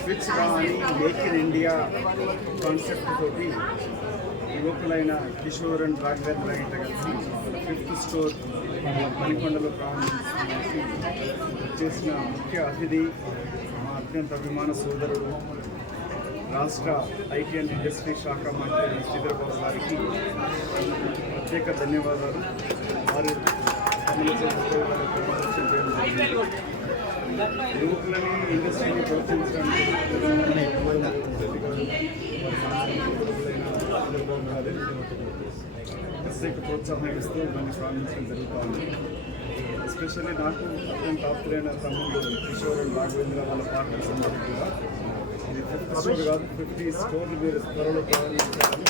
Switch అని make in India concept తోటి యువకులైన Kishore and Raghavendra ఇంట కలిసి 5th స్టోర్ మణికొండలో ప్రారంభించి చేసిన ముఖ్య అతిథి మా అత్యంత అభిమాన సోదరుడు రాష్ట్ర ఐటీ అండ్ ఇండస్ట్రీ శాఖ మంత్రి శ్రీధర్బాబు గారికి ప్రత్యేక ధన్యవాదాలు. వారు యువకులని ఇండస్ట్రీని ప్రోత్సహించడానికి ప్రత్యేక ప్రోత్సాహం ఇస్తూ దాన్ని ప్రారంభించడం జరుగుతూ ఉంది. ఎస్పెషల్లీ నాకు అత్యంత ఆప్తులైన తమ్ముడు కిషోర్ రాఘవేంద్ర వాళ్ళ పార్ట్నర్స్ అందరూ కూడా ఇది 5th స్టోర్ కాదు 50 స్టోర్లు మీరు త్వరలో ప్రారంభించాలని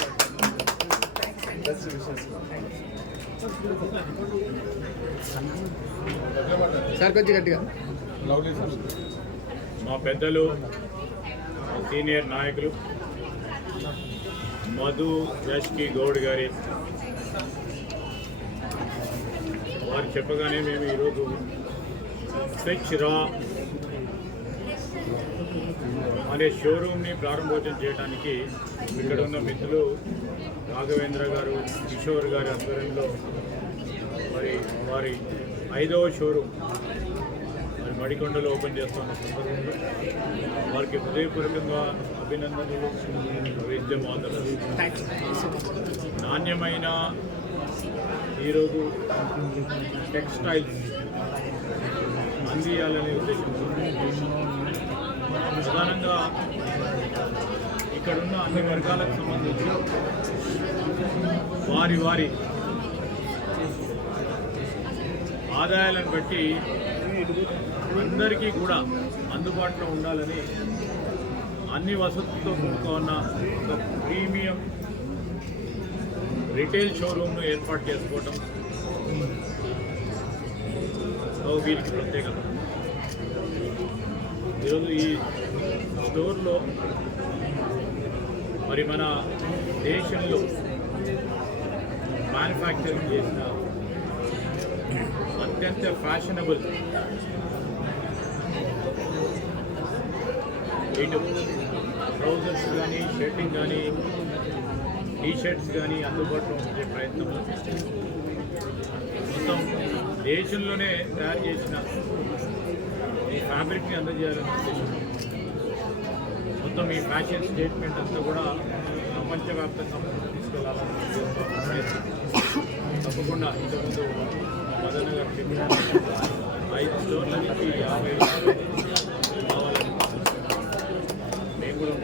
బెస్ట్ విషెస్. సార్ కొంచెం గట్టిగా. మా పెద్దలు సీనియర్ నాయకులు మధు యాష్కి గౌడ్ గారి వారు చెప్పగానే మేము ఈరోజు స్విచ్ రా అనే షోరూమ్ని ప్రారంభోత్సవం చేయడానికి ఇక్కడ ఉన్న మిత్రులు రాఘవేంద్ర గారు కిషోర్ గారి ఆధ్వర్యంలో మరి వారి 5వ షోరూమ్ మరి మడికొండలో ఓపెన్ చేస్తున్న సందర్భంలో వారికి హృదయపూర్వకంగా అభినందనలు విద్యమాతలు. నాణ్యమైన ఈరోజు టెక్స్టైల్స్ అందియాలనే ఉద్దేశంతో ప్రధానంగా ఇక్కడున్న అన్ని వర్గాలకు సంబంధించి వారి వారి ఆదాయాలను బట్టి అందరికీ కూడా అందుబాటులో ఉండాలని అన్ని వసతులతో కూడుకున్న ఒక ప్రీమియం రిటైల్ షోరూమ్ను ఏర్పాటు చేసుకోవటం వీరికి ప్రత్యేకత. ఈరోజు ఈ స్టోర్లో మరి మన దేశంలో మ్యానుఫ్యాక్చరింగ్ చేసిన అత్యంత ఫ్యాషనబుల్ ఇటు ట్రౌజర్స్ కానీ షర్టింగ్ కానీ టీషర్ట్స్ కానీ అందుబాటులో ఉంచే ప్రయత్నంలో మొత్తం దేశంలోనే తయారు చేసిన ఈ ఫ్యాబ్రిక్ని అందజేయాలని ఉద్దేశం. మొత్తం ఈ ఫ్యాషన్ స్టేట్మెంట్ అంతా కూడా ప్రపంచవ్యాప్తంగా తీసుకెళ్లాలని తప్పకుండా ఇంతకుముందు మదన్ గారు చెప్పిన 5 స్టోర్ల నుంచి 50 కావాలని మేము కూడా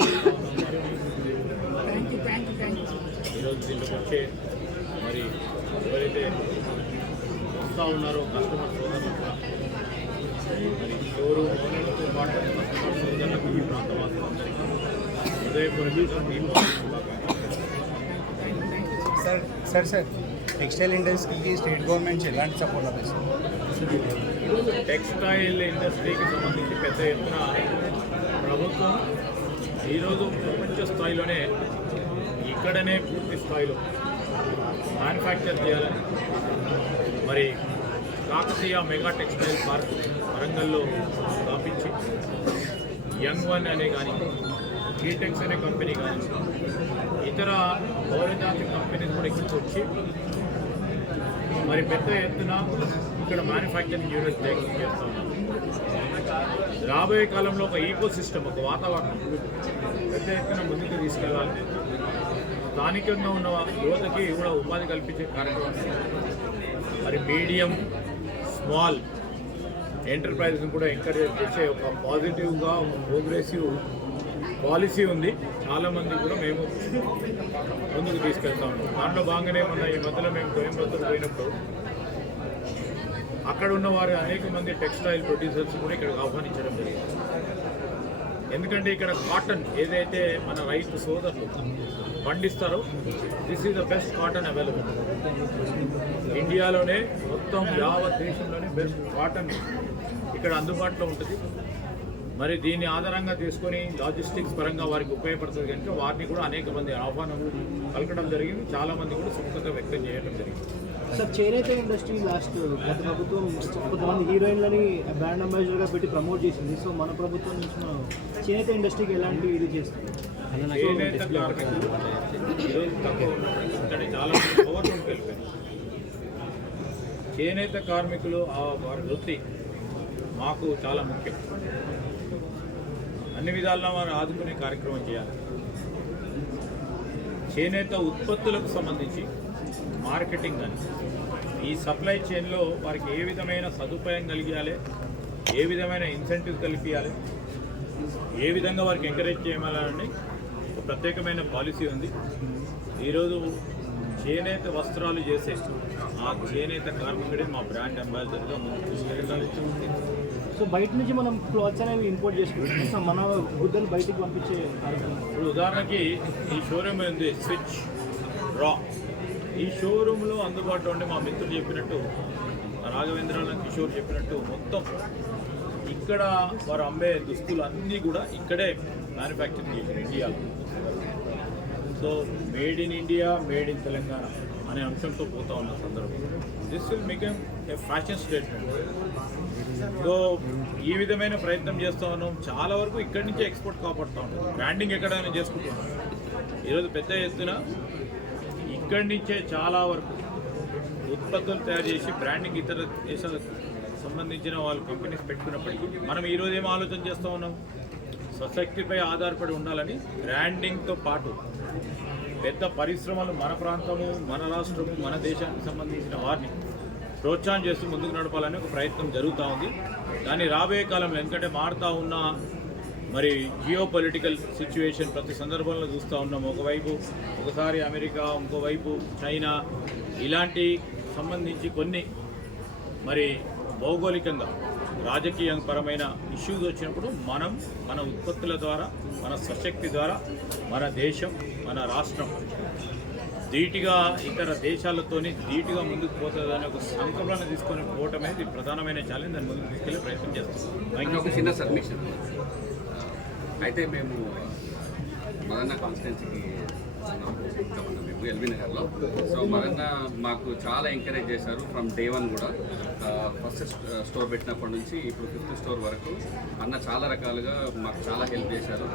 ఈరోజు దీంట్లోకి వచ్చే మరి ఎవరైతే వస్తూ ఉన్నారో కస్టమర్ సోదరులు కూడా మరి షోరూమ్ ఓనర్లతో పాటు కస్టమర్ సోదరులకు ఈ ప్రాంత వాసులందరికీ హృదయపూర్వకంగా దీపావళి సార్ టెక్స్టైల్ ఇండస్ట్రీకి స్టేట్ గవర్నమెంట్ ఎలాంటి సపోర్ట్ లభిస్తుంది? టెక్స్టైల్ ఇండస్ట్రీకి సంబంధించి పెద్ద ఎత్తున ప్రభుత్వం ఈరోజు ప్రపంచ స్థాయిలోనే ఇక్కడనే పూర్తి స్థాయిలో మ్యానుఫ్యాక్చర్ చేయాలని మరి కాకతీయ మెగా టెక్స్టైల్ పార్క్ వరంగల్లో స్థాపించి యంగ్ వన్ అనే కానీ గీటెక్స్ అనే కంపెనీ కానీ ఇతర బహుళజాతి కంపెనీస్ కూడా ఇక్కడికి వచ్చి మరి పెద్ద ఎత్తున ఇక్కడ మ్యానుఫ్యాక్చరింగ్ యూనిట్ టేకింగ్ చేస్తూ ఉన్నాం. రాబోయే కాలంలో ఒక ఈకో సిస్టమ్, ఒక వాతావరణం పెద్ద ఎత్తున ముందుకు తీసుకెళ్లాలని స్థానికంగా ఉన్న యువతకి కూడా ఉపాధి కల్పించే కార్యక్రమం మరి మీడియం స్మాల్ ఎంటర్ప్రైజెస్ని కూడా ఎంకరేజ్ చేసే ఒక పాజిటివ్గా ఒక ప్రోగ్రెసివ్ పాలసీ ఉంది. చాలామంది కూడా మేము ముందుకు తీసుకెళ్తా ఉన్నాం. దాంట్లో భాగంగానే మొన్న ఈ మధ్యలో మేము కోయంబత్తూరు పోయినప్పుడు అక్కడ ఉన్న వారు అనేక మంది టెక్స్టైల్ ప్రొడ్యూసర్స్ కూడా ఇక్కడికి ఆహ్వానించడం జరిగింది. ఎందుకంటే ఇక్కడ కాటన్ ఏదైతే మన రైతు సోదరులు పండిస్తారో this is the best cotton available ఇండియాలోనే. మొత్తం యావత్ దేశంలోనే బెస్ట్ కాటన్ ఇక్కడ అందుబాటులో ఉంటుంది. మరి దీన్ని ఆధారంగా తీసుకొని లాజిస్టిక్స్ పరంగా వారికి ఉపయోగపడుతుంది కనుక వారిని కూడా అనేక మంది ఆహ్వానం పలకడం జరిగింది. చాలామంది కూడా సుముఖంగా వ్యక్తం చేయడం జరిగింది. సార్ చేనేత ఇండస్ట్రీ లాస్ట్ గత ప్రభుత్వం కొంతమంది హీరోయిన్లని బ్రాండ్ అంబాసిడర్గా పెట్టి ప్రమోట్ చేసింది. సో మన ప్రభుత్వం నుంచి మనం చేనేత ఇండస్ట్రీకి ఎలాంటి ఇది చేస్తుంది? చేనేత కార్మికులు ఈరోజు తక్కువ ఉన్నారు. ఇక్కడ చాలా ఓవర్లోకి వెళ్ళిపోయారు. చేనేత కార్మికులు వారి వృత్తి మాకు చాలా ముఖ్యం. అన్ని విధాలా వారు ఆదుకునే కార్యక్రమం చేయాలి. చేనేత ఉత్పత్తులకు సంబంధించి మార్కెటింగ్ కానీ ఈ సప్లై చైన్లో వారికి ఏ విధమైన సదుపాయం కలిగియాలి, ఏ విధమైన ఇన్సెంటివ్ కల్పించాలి, ఏ విధంగా వారికి ఎంకరేజ్ చేయాలని ఒక ప్రత్యేకమైన పాలసీ ఉంది. ఈరోజు చేనేత వస్త్రాలు చేసే ఆ చేనేత కార్మికుడే మా బ్రాండ్ అంబాసిడర్గా ముందుకు తీసుకెళ్ళాలి. సో బయట నుంచి మనం క్లాత్స్ అనేవి ఇంపోర్ట్ చేసుకుంటాం. సో మన గుడ్డలు బయటికి పంపించే కార్యక్రమం. ఇప్పుడు ఉదాహరణకి ఈ షోరూమ్ ఉంది స్విచ్ రా. ఈ షోరూంలో అందుబాటులో ఉండే మా మిత్రులు చెప్పినట్టు, రాఘవేంద్రనాథ్ కిషోర్ చెప్పినట్టు, మొత్తం ఇక్కడ వారు అమ్మే దుస్తులు అన్నీ కూడా ఇక్కడే మ్యానుఫ్యాక్చరింగ్ చేసిన ఇండియాలో. So made in India, made in Telangana అనే అంశంతో పోతా ఉన్న సందర్భం this will become a fashion statement. So ఈ విధమైన ప్రయత్నం చేస్తూ ఉన్నాం. చాలా వరకు ఇక్కడి నుంచే ఎక్స్పోర్ట్ కాపాడుతూ ఉంటాం. బ్రాండింగ్ ఎక్కడైనా చేసుకుంటున్నాం. ఈరోజు పెద్ద ఎత్తున ఇక్కడి నుంచే చాలా వరకు ఉత్పత్తులు తయారు చేసి బ్రాండింగ్ ఇతర దేశాలకు సంబంధించిన వాళ్ళు కంపెనీస్ పెట్టుకున్నప్పటికీ మనం ఈరోజు ఏం ఆలోచన చేస్తూ ఉన్నాం, స్వశక్తిపై ఆధారపడి ఉండాలని బ్రాండింగ్తో పాటు పెద్ద పరిశ్రమలు మన ప్రాంతము, మన రాష్ట్రము, మన దేశానికి సంబంధించిన వారిని ప్రోత్సాహం చేస్తూ ముందుకు నడపాలని ఒక ప్రయత్నం జరుగుతూ ఉంది. దాన్ని రాబోయే కాలంలో ఎందుకంటే మారుతూ ఉన్న మరి జియో పొలిటికల్ సిచ్యువేషన్ ప్రతి సందర్భంలో చూస్తూ ఉన్నాం. ఒకసారి అమెరికా, ఇంకోవైపు చైనా, ఇలాంటి సంబంధించి కొన్ని మరి భౌగోళికంగా రాజకీయ పరమైన ఇష్యూస్ వచ్చినప్పుడు మనం మన ఉత్పత్తుల ద్వారా, మన స్వశక్తి ద్వారా మన దేశం, మన రాష్ట్రం ధీటుగా ఇతర దేశాలతోని ధీటుగా ముందుకు పోతుందనే ఒక సంకల్పాన్ని తీసుకొని పోవటం అనేది ప్రధానమైన ఛాలెంజ్. దాన్ని ముందుకు తీసుకెళ్ళే ప్రయత్నం చేస్తాం. ఒక చిన్న సబ్మిషన్ అయితే మేము మదన్న కాన్స్టిట్యున్సీకి మేము ఎల్బీ నగర్లో. సో మదన్న మాకు చాలా ఎంకరేజ్ చేశారు ఫ్రమ్ డే వన్ కూడా. ఫస్ట్ స్టోర్ పెట్టినప్పటి నుంచి ఇప్పుడు 5th స్టోర్ వరకు అన్న చాలా రకాలుగా మాకు చాలా హెల్ప్ చేశారు.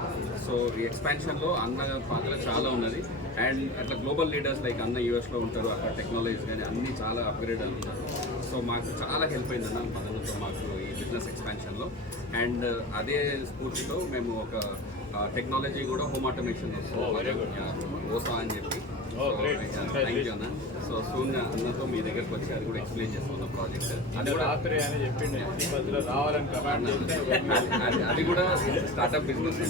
సో ఈ ఎక్స్పాన్షన్లో అన్న పాత్ర చాలా ఉన్నది. అండ్ అట్లా గ్లోబల్ లీడర్స్ లైక్ అన్న యూఎస్లో ఉంటారు, అక్కడ టెక్నాలజీస్ కానీ అన్నీ చాలా అప్గ్రేడ్ అని ఉంటారు. సో మాకు చాలా హెల్ప్ అయింది అన్న మదనతో మాకు ఈ బిజినెస్ ఎక్స్పాన్షన్లో. అండ్ అదే స్ఫూర్తితో మేము ఒక టెక్నాలజీ కూడా హోమ్ ఆటోమేషన్ ఓసా అని చెప్పి. థ్యాంక్ యూ అన్న. సో సూన్ అన్నతో మీ దగ్గరకు వచ్చి అది కూడా ఎక్స్ప్లెయిన్ చేస్తున్న ప్రాజెక్ట్. అది కూడా రాత్రి అని చెప్పిండే రావాలని అది కూడా స్టార్టప్ బిజినెస్.